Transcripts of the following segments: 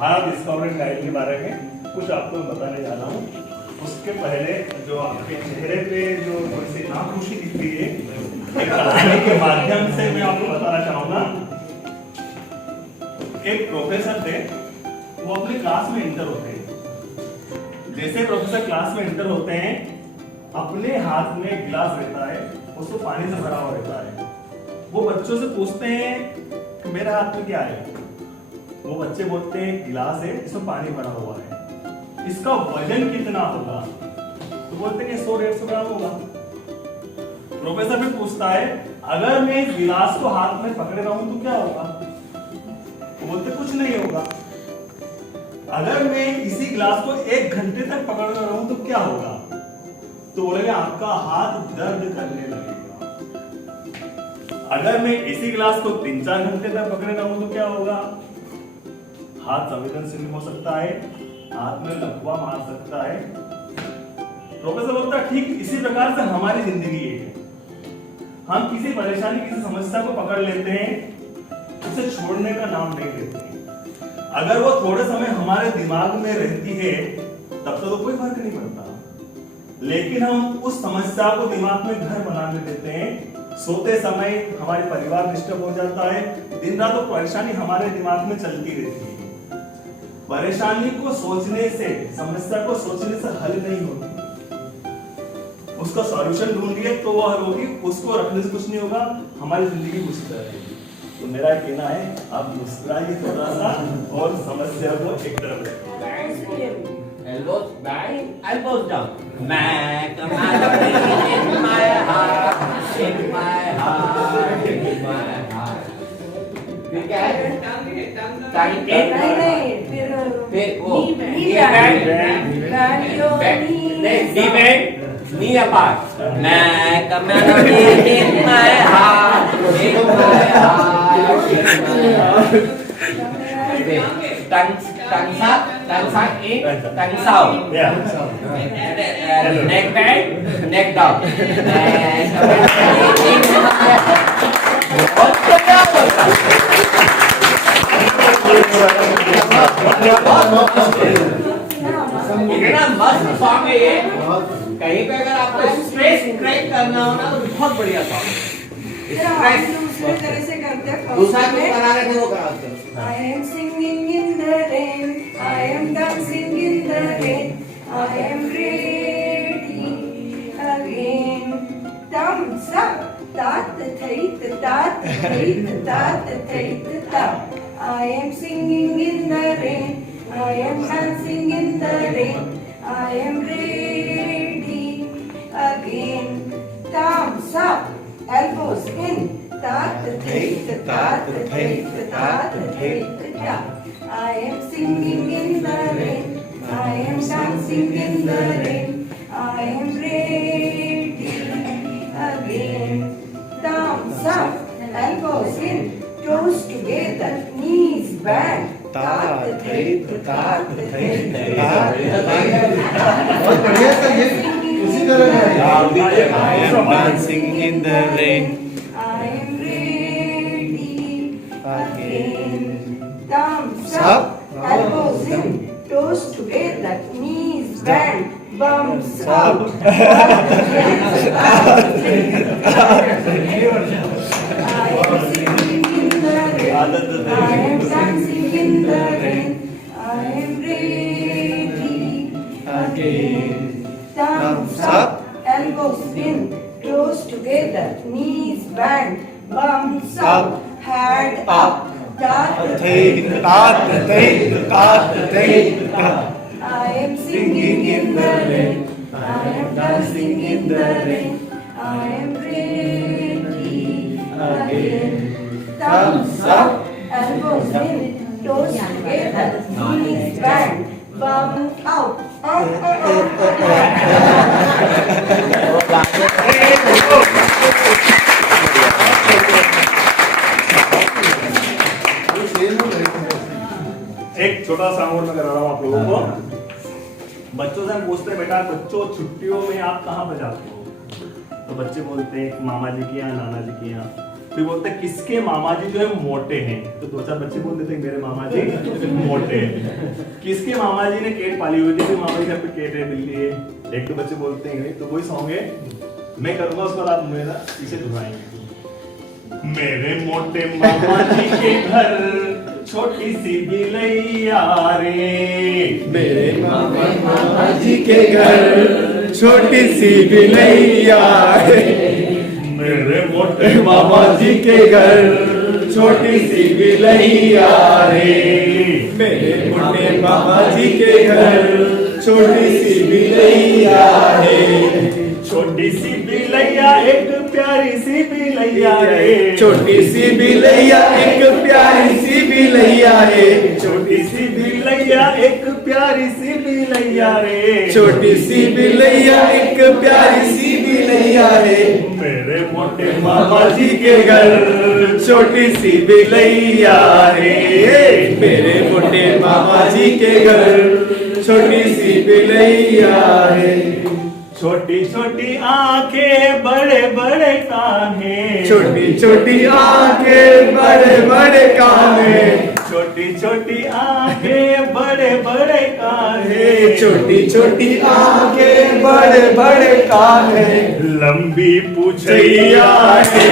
Bharat discovery guide के बारे में कुछ आपको बताने जा रहा हूँ। उसके पहले जो आपके चेहरे पे जो थोड़ी सी नाखुशी दिख रही है, एक कहानी के माध्यम से मैं आपको बताना चाहूँगा। एक प्रोफेसर थे, वो अपनी क्लास में इंटर होते हैं। जैसे प्रोफेसर क्लास में इंटर होते हैं, अपने हाथ में गिलास रहता है, उसको पानी से भरा हुआ रहता है। वो बच्चों से पूछते हैं कि मेरे हाथ में क्या है। वो बच्चे बोलते हैं गिलास है, इसमें पानी भरा हुआ है, इसका वजन कितना होगा? तो बोलते हैं 100-150 ग्राम होगा। प्रोफेसर भी पूछता है अगर मैं इस गिलास को हाथ में पकड़े रहूं तो क्या होगा? तो बोलते कुछ नहीं होगा। अगर मैं इसी गिलास को 1 घंटे तक पकड़ रहूं तो क्या होगा? तो बोलेंगे आपका हाथ दर्द करने लगेगा। अगर मैं इसी गिलास को 3-4 घंटे तक पकड़े रहूं तो क्या होगा? हाथ संवेदनशील हो सकता है, हाथ में लकवा मार सकता है। प्रोफेसर बोलता है ठीक इसी प्रकार से हमारी जिंदगी है। हम किसी परेशानी, किसी समस्या को पकड़ लेते हैं, उसे छोड़ने का नाम नहीं लेते। अगर वो थोड़े समय हमारे दिमाग में रहती है तब तो कोई फर्क नहीं पड़ता, लेकिन हम उस समस्या को दिमाग में घर बनाने देते हैं। सोते समय हमारे परिवार डिस्टर्ब हो जाता है, दिन रात वो परेशानी हमारे दिमाग में चलती रहती है। परेशानी को सोचने से, समस्या को सोचने से हल नहीं होती, उसका सॉल्यूशन ढूंढिए तो वो हल होगी। उसको रखने से कुछ नहीं होगा, हमारी जिंदगी मुश्किल रहेगी। तो मेरा कहना है आप मुस्कुराइए थोड़ा सा और समस्या को एक तरफ रखिए। Elbows back, elbows down. Make a melody in my heart, in my heart, in my heart. We can tongue in. फिर वो knee bend, knee apart. Make a melody in my heart, in my heart, in my heart. Tongue up, tongue in, tongue out. Yeah. Neck bend, neck down. इतना मस्त song है ये। कहीं पे अगर आपको स्ट्रेस क्रैक करना हो ना तो बहुत बढ़िया सॉन्ग है। दूसरा जो करा रहे थे वो करा दो। I am singing in the rain, I am dancing in the rain, I am ready again. Thumbs up, tat thait, tat thait, tat thait, tat. I am singing in the rain, I am dancing in the rain, I am ready again. Thumbs up, elbows in. Tat thait, tat thait, tat thait, tat. I am singing in the rain, I am dancing in the rain, I am ready again. Thumbs up, elbows in, toes together, knees bend. Tat thait, tat thait, tat. बहुत बढ़िया था ये, उसी तरह है। I am dancing in the rain. I am ready again. Thumbs Up. up, elbows in, toes together, knees bend, bums up. I am singing in the rain, I am dancing in the rain, I am ready again. Thumbs up, elbows in, toes together, knees bend, bums up, head up. Tat Thait, tat thait, tat thait, tat. I am singing in the rain, I am dancing in the rain, I am ready again. Thumbs up, elbows in, toes together, knees bend, bum out. एक छोटा सा और मैं करा रहा हूँ आप लोगों को। बच्चों से हम पूछते हैं बेटा बच्चों छुट्टियों में आप कहाँ पर जाते हो? तो बच्चे बोलते हैं मामा जी के यहाँ, नाना जी के यहाँ। फिर बोलते हैं किसके मामा जी जो है मोटे हैं, तो 2-4 बच्चे बोल देते हैं मेरे मामा जी मोटे हैं। किसके मामा जी ने केट पाली हुई थी, फिर मामा जी घर पे केट है, बिल्ली है, 1-2 बच्चे बोलते हैं, तो वही सॉन्ग है, मैं करूंगा उसको, आप मेरा पीछे दोहराएंगे। मेरे मोटे मामा जी के घर छोटी सी बिलैया रे, मेरे मामा जी के घर छोटी सी बिलैया रे, मेरे मोटे मामा जी के घर छोटी सी बिलैया रे, मेरे मोटे मामा जी के घर छोटी सी बिलैया रे, छोटी सी बिलैया एक प्यारी सी बिलैया रे, छोटी सी बिलैया एक प्यारी सी बिलैया रे, छोटी सी बिलैया एक प्यारी सी बिलैया रे, छोटी सी बिलैया एक प्यारी सी बिलैया रे, मेरे मोटे मामा जी के घर छोटी सी बिलैया रे, मेरे मोटे मामा जी के घर छोटी सी बिलैया रे, छोटी छोटी आंखें बड़े बड़े कान हैं, छोटी छोटी आंखें बड़े बड़े कान हैं, छोटी छोटी आंखें बड़े बड़े कान हैं, छोटी छोटी आंखें बड़े बड़े कान हैं, लंबी पूछैया है,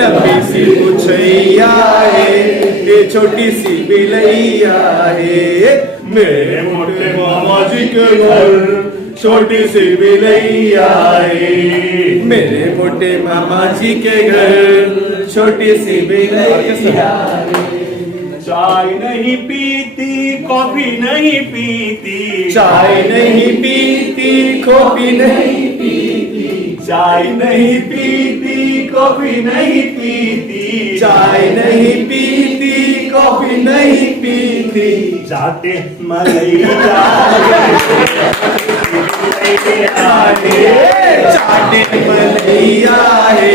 लंबी सी पूछैया है, ये छोटी सी बिलैया है, मेरे मोटे मामा जी के घर छोटी सी बिलैया है, मेरे मोटे मामा जी के घर छोटी सी बिलैया है, चाय नहीं पीती कॉफी नहीं पीती, चाय नहीं पीती कॉफी नहीं पीती, चाय नहीं पीती कॉफी नहीं पीती, चाय नहीं पीती कॉफी नहीं पीती, जाते मलैया चाटे मलैया है,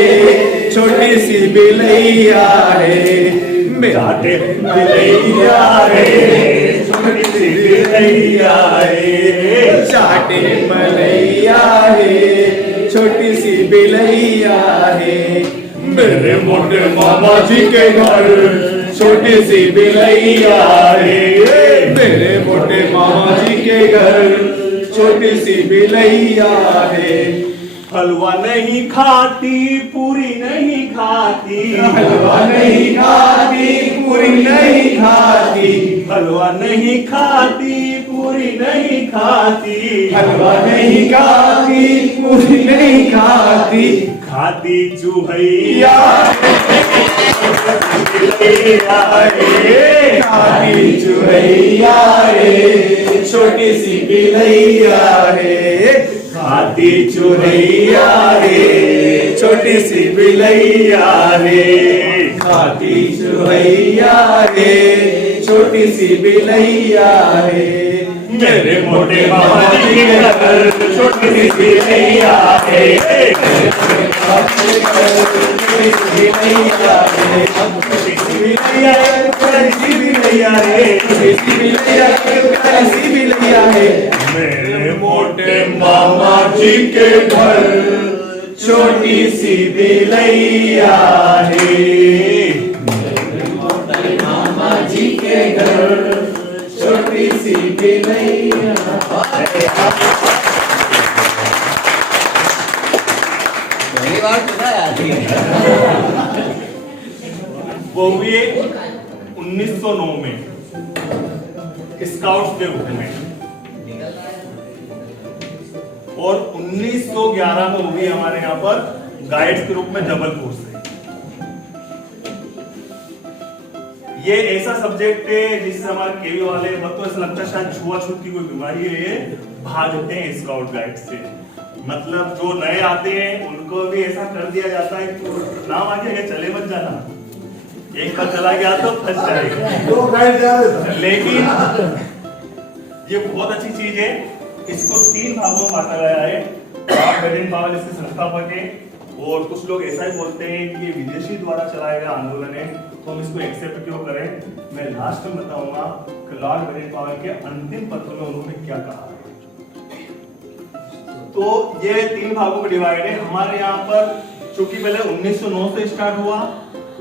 छोटी सी बिलैया है, जाते मलैया रे, छोटी सी बिलैया रे, चाटे मलैया है, छोटी सी बिलैया है, मेरे मोटे मामा जी के घर छोटी सी बिलैया है, मेरे मोटे मामा जी के घर छोटी सी बिलैया है, हलवा नहीं खाती पूरी नहीं खाती, हलवा नहीं खाती पूरी नहीं खाती, हलवा नहीं खाती पूरी नहीं खाती, हलवा नहीं खाती पूरी नहीं खाती, खाती चूहैया खाती चुहैया है, छोटी सी बिलैया है, खाती चुहैया है, छोटी सी बिलैया है, खाती चुहैया है, छोटी सी बिलैया है, मेरे मोटे मामा जी के घर छोटी सी बिलैया है, मेरे मोटे मामा जी के घर छोटी सी बिलैया है, मेरे मोटे मामा जी के घर छोटी सी बिलैया। पहली बार सुना यार वो हुए 1909 में स्काउट्स के रूप में, और 1911 में हुई हमारे यहाँ पर गाइड्स के रूप में जबलपुर से। ये ऐसा सब्जेक्ट है जिससे हमारे केवी वाले मतलब ऐसा लगता है शायद छुआछूत की कोई बीमारी है, ये भागते हैं स्काउट गाइड से। मतलब जो नए आते हैं उनको भी ऐसा कर दिया जाता है कि नाम आ गया चले मत जाना, एक बार चला गया तो फंस जाएगा। लेकिन ये बहुत अच्छी चीज है। इसको 3 भागों में बांटा गया है। लॉर्ड बेनिंगटन पावेल इसके संस्थापक हैं, और कुछ लोग ऐसा ही बोलते हैं कि ये विदेशी द्वारा चलाया गया आंदोलन है, तो हम इसको एक्सेप्ट क्यों करें। मैं लास्ट में बताऊंगा कि लॉर्ड बेनिंगटन पावेल के अंतिम पत्र में उन्होंने क्या कहा है। तो ये 3 भागों में डिवाइड है। हमारे यहाँ पर चूंकि पहले 1909 से स्टार्ट हुआ,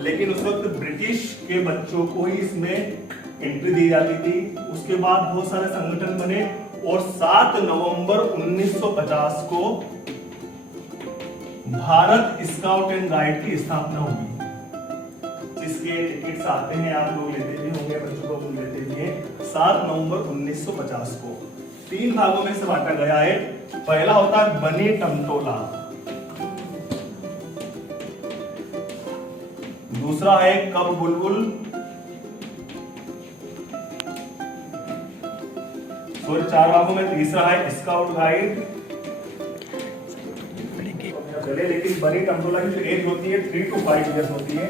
लेकिन उस वक्त ब्रिटिश के बच्चों को ही इसमें एंट्री दी जाती थी। उसके बाद बहुत सारे संगठन बने और 7 नवंबर 1950 को भारत स्काउट एंड गाइड की स्थापना हुई, जिसके टिकट्स आते हैं, आप लोग लेते भी होंगे, बच्चों को लेते भी हैं। 7 नवंबर 1950 को 3 भागों में से बांटा गया है। पहला होता है बनी टमटोला, दूसरा है कब बुलबुल, सॉरी 4 भागों में तीसरा है स्काउट गाइड। चले, लेकिन बनी टमटोला की जो एज होती है 3 to 5 इयर्स होती है।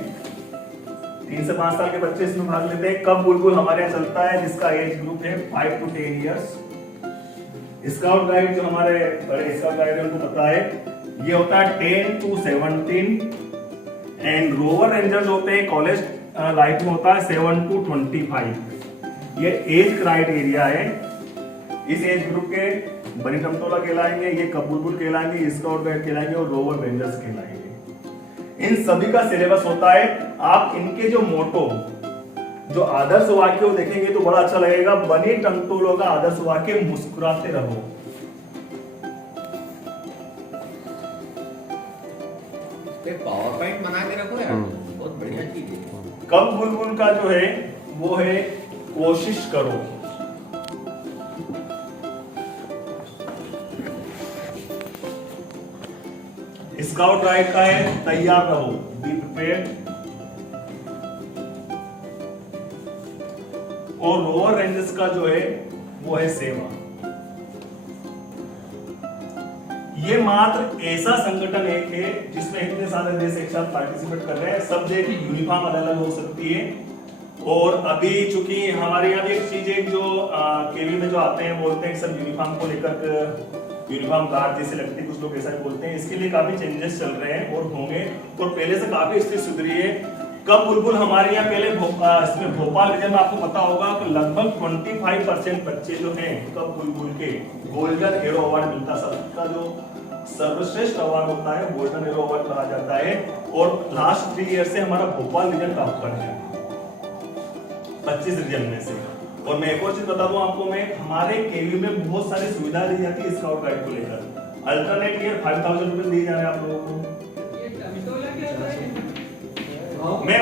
3 से 5 साल के बच्चे इसमें भाग लेते हैं। कब बुलबुल हमारे यहाँ चलता है, जिसका एज ग्रुप है 5 to 10 इयर्स। स्काउट गाइड जो हमारे बड़े स्काउट गाइड है उनको पता है, ये होता है 10 to 17। एंड रोवर रेंजर्स होते हैं कॉलेज लाइफ में होता है 7 to 25। ये एज क्राइटेरिया है। इस एज ग्रुप के बनी टमटोला कहलाएंगे, ये कब बुलबुल कहलाएंगे, स्काउट गाइड कहलाएंगे और रोवर रेंजर्स कहलाएंगे। इन सभी का सिलेबस होता है। आप इनके जो मोटो, जो आदर्श वाक्य देखेंगे तो बड़ा अच्छा लगेगा। बनी टमटोलों का आदर्श वाक्य मुस्कुराते रहो। पावर पॉइंट बना के रखो यार, बहुत बढ़िया चीज है। कब बुलबुल का जो है वो है कोशिश करो। स्काउट गाइड का है तैयार रहो, बी प्रिपेयर्ड। और रोवर रेंजर्स का जो है वो है सेवा। ये मात्र ऐसा संगठन एक है जिसमें इतने सारे देश एक साथ पार्टिसिपेट कर रहे हैं। सब जगह की यूनिफॉर्म अलग अलग हो सकती है। और अभी चूंकि हमारे यहाँ भी एक चीज है, जो केवी में जो आते हैं बोलते हैं कि सब यूनिफॉर्म को लेकर यूनिफॉर्म कार्ड जैसे लगती है, कुछ लोग ऐसा ही बोलते हैं। इसके लिए काफी चेंजेस चल रहे हैं और होंगे, और पहले से काफी स्थिति सुधरी है। कब बुलबुल हमारे यहाँ पहले इसमें भोपाल रीजन में आपको पता होगा कि लगभग 25% बच्चे जो हैं कब बुलबुल के गोल्डन एरो अवार्ड मिलता। सबका जो सर्वश्रेष्ठ अवार्ड होता है गोल्डन एरो अवार्ड कहा जाता है। और लास्ट 3 ईयर से हमारा भोपाल रीजन टॉप पर है 25 रीजन में से। और मैं एक और चीज बता दूं आपको, मैं हमारे केवी में बहुत सारी सुविधा दी जाती है स्काउट गाइड को लेकर। अल्टरनेट ईयर 5000 रुपए दिए जा रहे हैं आप लोगों को। मैं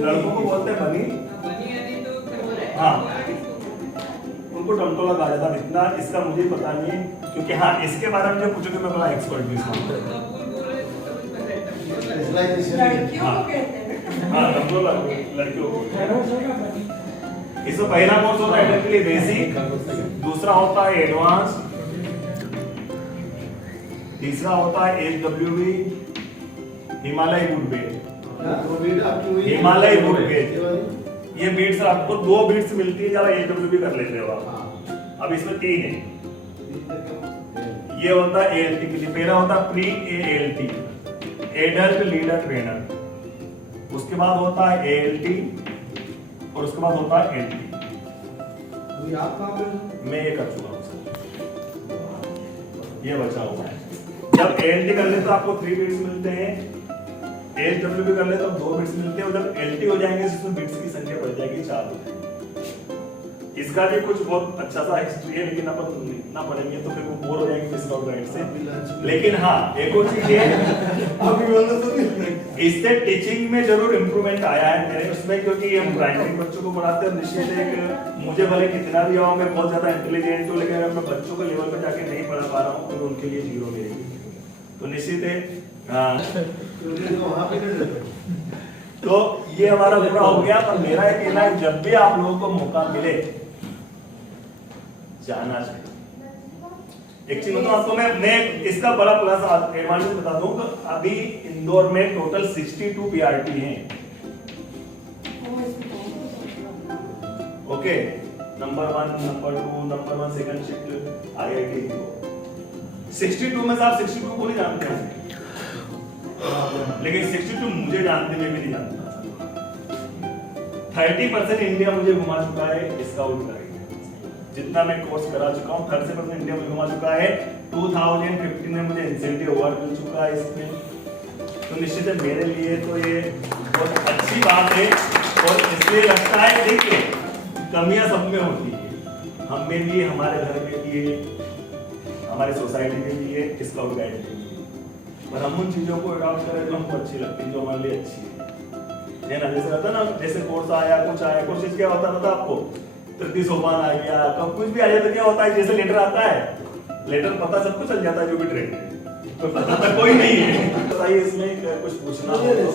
लड़कों को बोलते हैं बनी, हाँ उनको टमटोला कहा जाता है। इतना इसका मुझे पता नहीं है, क्योंकि हाँ इसके बारे में जो पूछोगे मैं बड़ा एक्सपर्ट हूँ इसमें। लड़कियों को कहते हैं। हाँ टमटोला लड़कियों को। इसमें पहला कोर्स होता है एडल्टली बेसिक, दूसरा होता है एडवांस, तीसरा होता है HWB Himalaya wood bed. Himalaya wood bed ये बीट्स आपको 2 बीट्स मिलती है जब एचडब्ल्यूबी कर लेते हो आप। अब इसमें 3 है। ये होता है एएलटी के लिए, पहला होता है pre ALT adult leader trainer, उसके बाद होता है एएलटी और उसके बाद होता है एलटी। मैं ये कर चुका हूं, ये बचा हुआ है। जब एएलटी कर ले तो आपको 3 बिट्स मिलते हैं, एचडब्ल्यूबी कर ले तो 2 बिट्स मिलते हैं, और जब एलटी हो जाएंगे इसमें बिट्स की संख्या बढ़ जाएगी 4 हो जाएगी। इसका भी कुछ बहुत अच्छा सा हिस्ट्री है, लेकिन अपन ना पढ़ेंगे तो फिर वो बोर हो जाएंगे स्काउट गाइड से। लेकिन हाँ एक और चीज है, इससे टीचिंग में जरूर इम्प्रूवमेंट आया है मेरे उसमें, क्योंकि हम प्राइमरी बच्चों को पढ़ाते हैं। निश्चित है कि मुझे भले कितना भी आओ, मैं बहुत ज्यादा इंटेलिजेंट हूँ, लेकिन अगर मैं बच्चों के लेवल पे जाके नहीं पढ़ा पा रहा हूँ तो उनके लिए 0 मिलेगी। तो निश्चित है तो ये हमारा पूरा हो गया। पर मेरा ये कहना है जब भी आप लोगों को मौका मिले जाना चाहिए। एक चीज तो आपको मैं इसका बड़ा प्लस एडवांटेज बता दूं कि अभी इंदौर में टोटल 62 पीआरटी हैं। Okay, number 1, number 2, number 1 second shift IIT 62 में से आप 62 को नहीं जानते हैं, लेकिन 62 मुझे जानते, मैं भी नहीं जानता। 30% इंडिया मुझे घुमा चुका है स्काउट का, जितना मैं कोर्स करा चुका हूँ, 30% इंडिया में घुमा चुका है। 2015 में मुझे इंसेंटिव अवार्ड मिल चुका है इसमें। तो निश्चित है मेरे लिए तो ये बहुत अच्छी बात है, और इसलिए लगता है देखिए कमियां सब में होती है, हम में भी, हमारे घर में भी है, हमारी सोसाइटी में भी है, स्काउट गाइड में भी है, पर हम उन चीजों को अडॉप्ट करें तो हमको अच्छी लगती है, जो हमारे लिए अच्छी है ना। जैसे रहता ना, जैसे कोर्स आया, कुछ आया, कोर्सेज क्या होता है पता आपको, तृतीय सोपान आ गया, कब कुछ भी आ जाए तो क्या होता है, जैसे लेटर आता है, लेटर पता सबको चल जाता है जो भी ट्रेन है, तो पता तो कोई नहीं है। तो इसमें कुछ पूछना हो तो